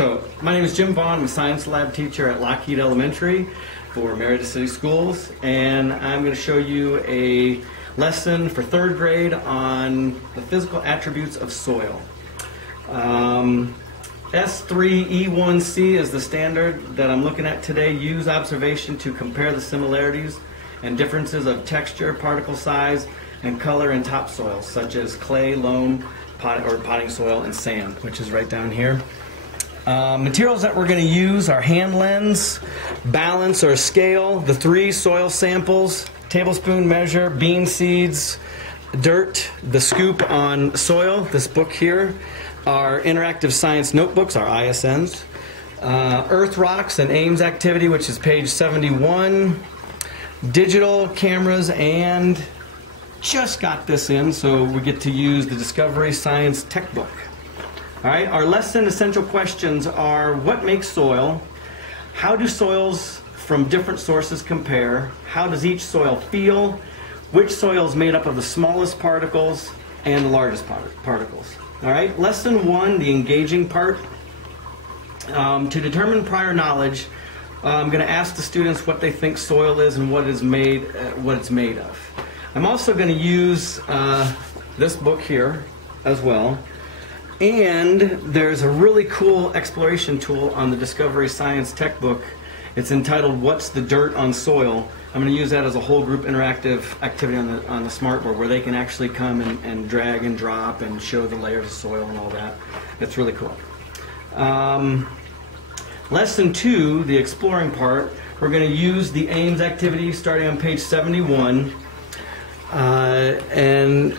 So, my name is Jim Vaughn. I'm a science lab teacher at Lockheed Elementary for Merida City Schools, and I'm going to show you a lesson for third grade on the physical attributes of soil. S3E1C is the standard that I'm looking at today. Use observation to compare the similarities and differences of texture, particle size, and color in topsoils, such as clay, loam, potting soil, and sand, which is right down here. Materials that we're going to use are hand lens, balance or scale, the 3 soil samples, tablespoon measure, bean seeds, dirt, the scoop on soil, this book here, our interactive science notebooks, our ISNs, earth rocks and Ames activity, which is page 71, digital cameras, and just got this in, so we get to use the Discovery Science Tech Book. All right, our lesson essential questions are: what makes soil? How do soils from different sources compare? How does each soil feel? Which soil is made up of the smallest particles and the largest particles? All right, lesson 1, the engaging part. To determine prior knowledge, I'm going to ask the students what they think soil is and what it's made of. I'm also going to use this book here as well. And there's a really cool exploration tool on the Discovery Science Tech Book. It's entitled "What's the Dirt on Soil?" I'm going to use that as a whole group interactive activity on the smartboard, where they can actually come and drag and drop and show the layers of soil and all that. It's really cool. Lesson 2, the exploring part, we're going to use the Ames activity starting on page 71. And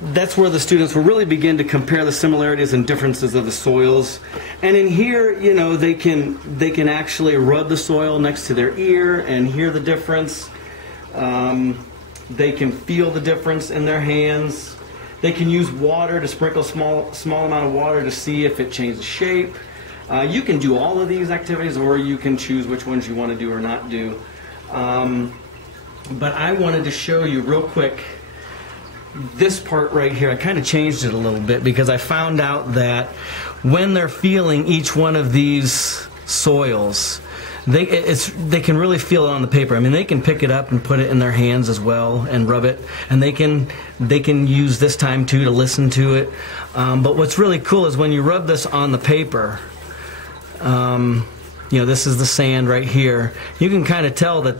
that's where the students will really begin to compare the similarities and differences of the soils. And in here, you know, they can actually rub the soil next to their ear and hear the difference. They can feel the difference in their hands. They can use water to sprinkle small amount of water to see if it changes shape. You can do all of these activities, or you can choose which ones you want to do or not do. But I wanted to show you real quick this part right here. I kind of changed it a little bit because I found out that when they're feeling each one of these soils, they can really feel it on the paper. I mean, they can pick it up and put it in their hands as well and rub it, and they can use this time too to listen to it. But what's really cool is when you rub this on the paper, you know, this is the sand right here. You can kind of tell that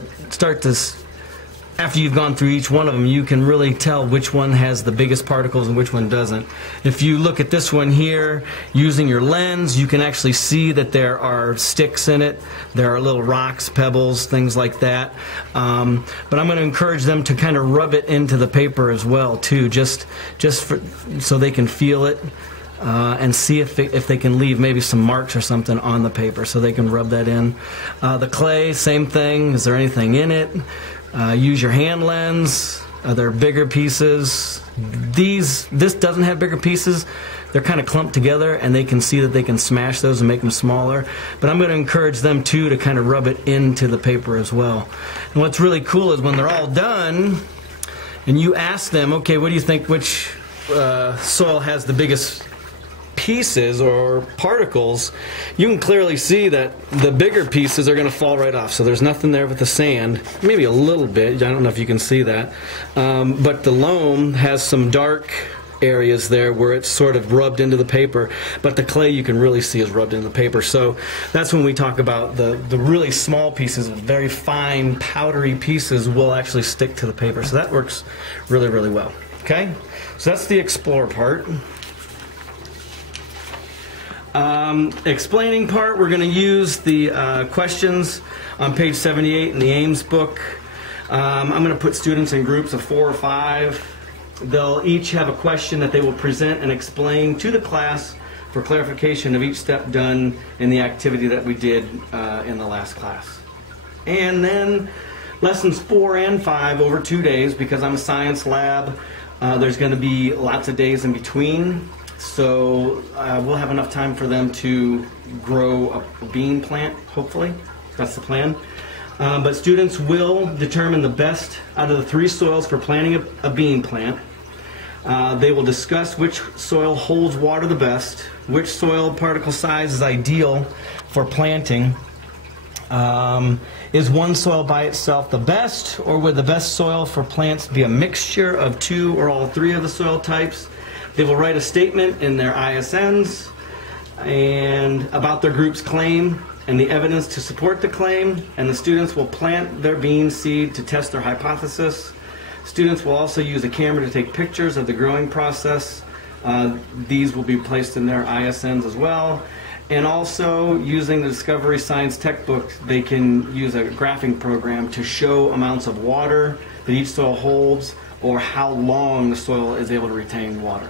after you've gone through each one of them, you can really tell which one has the biggest particles and which one doesn't. If you look at this one here, using your lens, you can actually see that there are sticks in it. There are little rocks, pebbles, things like that. But I'm going to encourage them to kind of rub it into the paper as well, too, just so they can feel it. And see if they can leave maybe some marks or something on the paper, so they can rub that in. The clay, same thing. Is there anything in it? Use your hand lens. Are there bigger pieces? This doesn't have bigger pieces. They're kind of clumped together, and they can see that they can smash those and make them smaller. But I'm going to encourage them too to kind of rub it into the paper as well. And what's really cool is when they're all done, and you ask them, okay, what do you think, which soil has the biggest pieces or particles, you can clearly see that the bigger pieces are going to fall right off. So there's nothing there with the sand, maybe a little bit, I don't know if you can see that, but the loam has some dark areas there where it's sort of rubbed into the paper, but the clay you can really see is rubbed into the paper. So that's when we talk about the really small pieces, very fine powdery pieces will actually stick to the paper. So that works really, really well. Okay, so that's the explore part. Explaining part, we're going to use the questions on page 78 in the Ames book. I'm going to put students in groups of 4 or 5. They'll each have a question that they will present and explain to the class for clarification of each step done in the activity that we did in the last class. And then lessons 4 and 5 over 2 days, because I'm a science lab. There's going to be lots of days in between. So we'll have enough time for them to grow a bean plant, hopefully. That's the plan. But students will determine the best out of the 3 soils for planting a bean plant. They will discuss which soil holds water the best, which soil particle size is ideal for planting. Is one soil by itself the best, or would the best soil for plants be a mixture of two or all three of the soil types? They will write a statement in their ISNs and about their group's claim and the evidence to support the claim, and the students will plant their bean seed to test their hypothesis. Students will also use a camera to take pictures of the growing process. These will be placed in their ISNs as well. And also, using the Discovery Science Textbook, they can use a graphing program to show amounts of water that each soil holds or how long the soil is able to retain water.